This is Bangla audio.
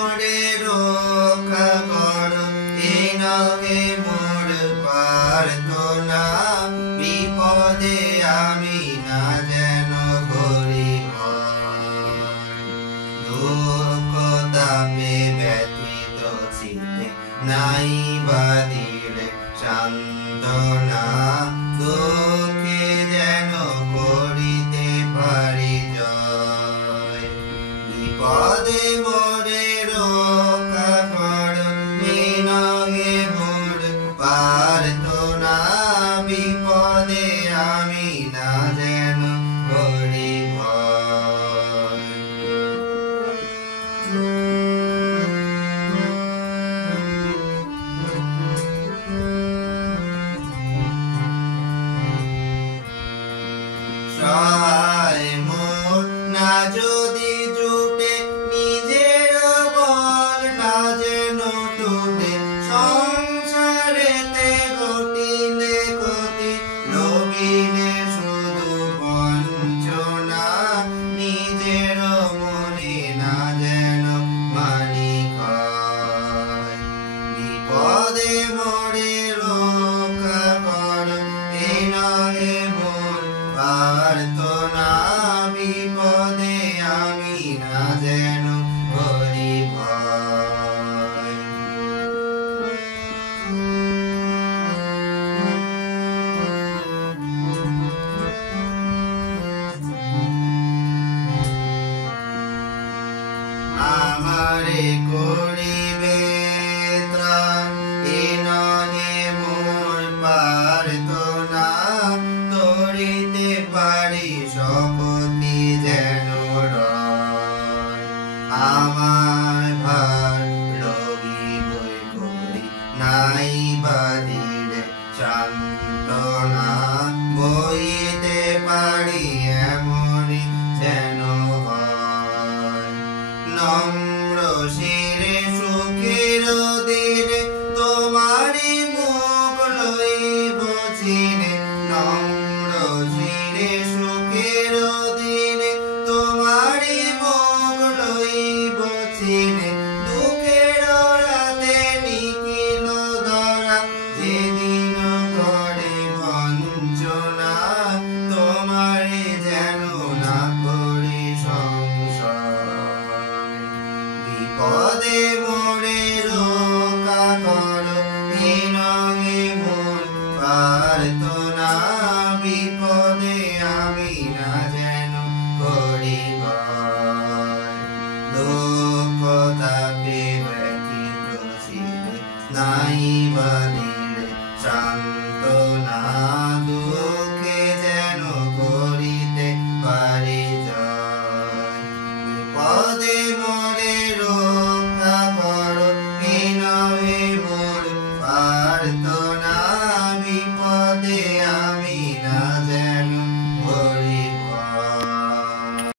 মোরে রক্ষা করো, এই নহে মোর প্রার্থনা। বিপদে আমি না যেন করি ভয়। দুঃখ তাপে ব্যথিত চিত্তে নাই বা দিলে সান্ত্বনা। দুঃখে যেন করিতে পারি জয়। বিপদে মোরে রক্ষা করো, এই নহে মোর প্রার্থনা। বিপদে আমি না যেন করি ভয়। সহায় মোর না যদি জুটে, নিজের বল না যেন টুটে। সংসারেতে ঘটিলে ক্ষতি, রবিনে শুধু বঞ্চনা। নিজের মনে না যেন মানি ক্ষয়। বিপদে মোরে রক্ষা করো, এই নহে মোর প্রার্থনা। বিপদে আমি না যেন করি ভয়। আমারে করিবে ত্রাণ, এই নহে মোর প্রার্থনা। ধরিতে পারি শপথি যেন রয়। আমার ভার লঘিবই করি, নাই বা দিলে সান্ত্বনা। বইতে পারি এমনি যেন হয়। নম্র শিরে সুখের দিনে তোমারি মুখ লইব চিনে। নম্র শিরে সুখের দিনে তোমারি মুখ লইব চিনে। দুঃখের রাতে নিখিল ধরা, যেদিন করে বঞ্চনা। তোমারে যেন না করি সংশয়। বিপদে মোরে রক্ষা করো, এই নহে মোর প্রার্থনা। বিপদে আমি না যেন করি ভয়। দুঃখ তাপে ব্যথিত চিত্তে নাই বা দিলে সান্ত্বনা। দুঃখে যেন করিতে পারি জয়। বিপদে